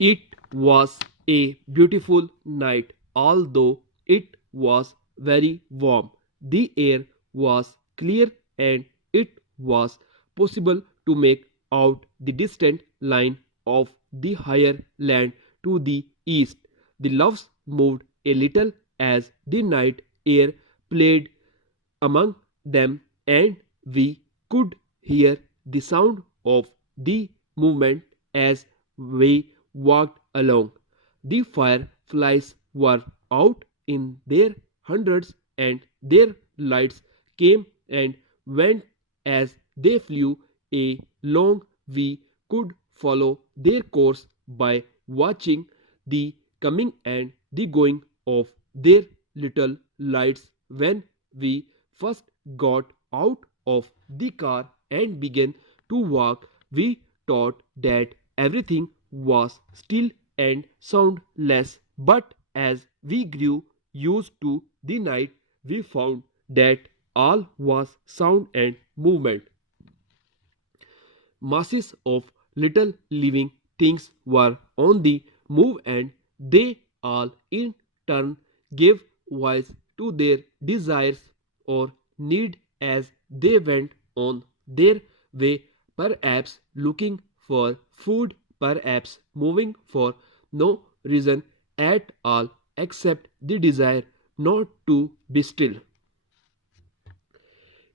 It was a beautiful night, although it was very warm. The air was clear and it was possible to make out the distant line of the higher land to the east. The loves moved a little as the night air played among them, and we could hear the sound of the movement as we walked along. The fireflies were out in their hundreds, and their lights came and went as they flew along. We could follow their course by watching the coming and the going of their little lights. When we first got out of the car and began to walk, we thought that everything was still and soundless. But as we grew used to the night, we found that all was sound and movement. Masses of little living things were on the move, and they all in turn gave voice to their desires or need as they went on their way, perhaps looking for food, perhaps moving for no reason at all except the desire not to be still.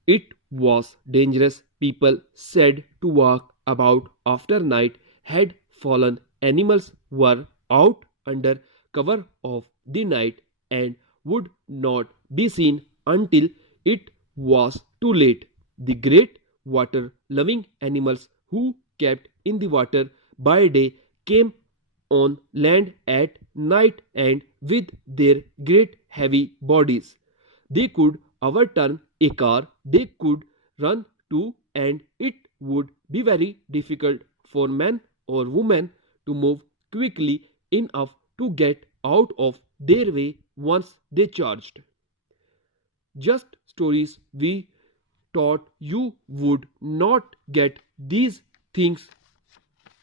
It was dangerous, people said, to walk about after night had fallen. Animals were out under cover of the night and would not be seen until it was too late. The great water loving animals who kept in the water by day came on land at night, and with their great heavy bodies they could overturn a car, they could run too, and it would be very difficult for men or women to move quickly enough to get out of their way once they charged. Just stories, we thought you would not get these things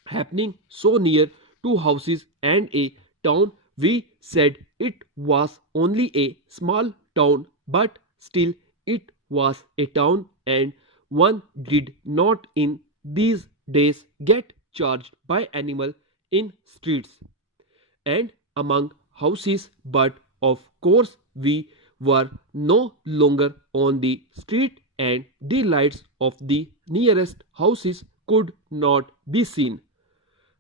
happening so near to houses and a town. We said it was only a small town, but still it was a town, and one did not in these days get charged by animal in streets and among houses. But of course we were no longer on the street, and the lights of the nearest houses could not be seen.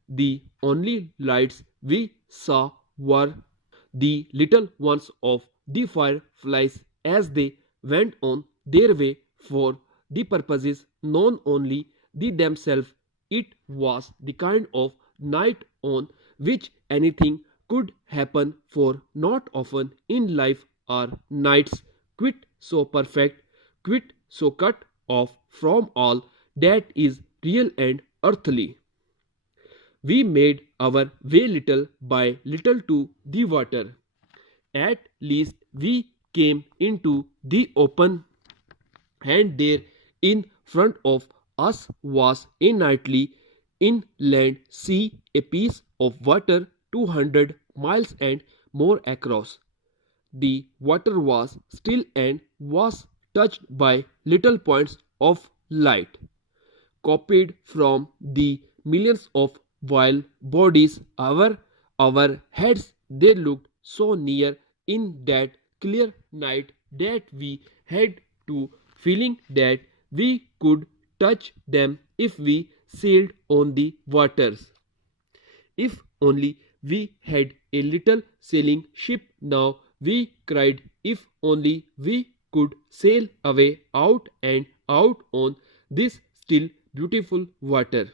The only lights we saw were the little ones of the fireflies as they went on their way for the purposes known only to themselves. It was the kind of night on which anything could happen, for not often in life are nights quite so perfect, quite so cut off from all that is real and earthly. We made our way little by little to the water. At least we came into the open, and there in front of us was a nightly inland sea, a piece of water 200 miles and more across. The water was still and was touched by little points of light, copied from the millions of wild bodies over our heads. They looked so near in that clear night that we had to feeling that we could touch them if we sailed on the waters. If only we had a little sailing ship now, we cried. If only we could sail away out and out on this still beautiful water.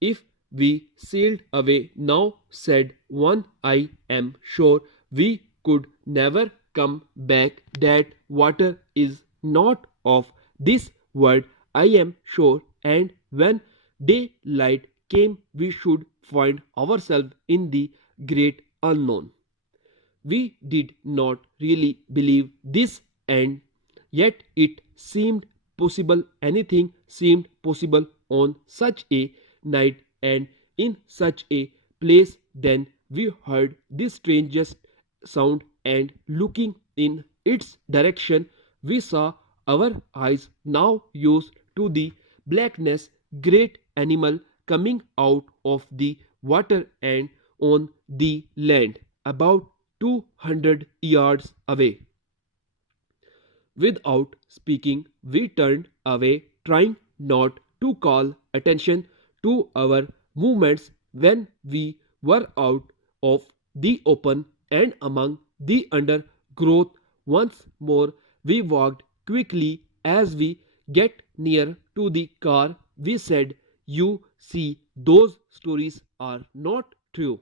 If we sailed away now, said one, I am sure we could never come back. That water is not of this world, I am sure, and when daylight came we should find ourselves in the great unknown. We did not really believe this, and yet it seemed possible. Anything seemed possible on such a night, and in such a place. Then we heard the strangest sound, and looking in its direction, we saw our eyes now used to the blackness, great animal coming out of the water and on the land about 200 yards away. Without speaking, we turned away, trying not to call attention to our movements when we were out of the open and among the undergrowth. Once more, we walked quickly. As we get near to the car, we said, "You see, those stories are not true.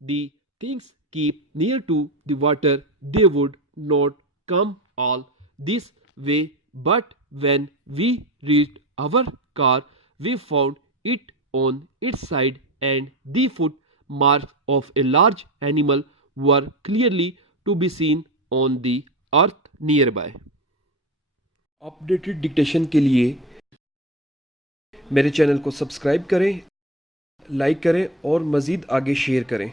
The things keep near to the water. They would not come all this way." But when we reached our car, we found it on its side, and the foot marks of a large animal were clearly to be seen on the earth nearby. Updated dictation के लिए मेरे channel को subscribe करें, like करें और मज़ीद आगे share करें।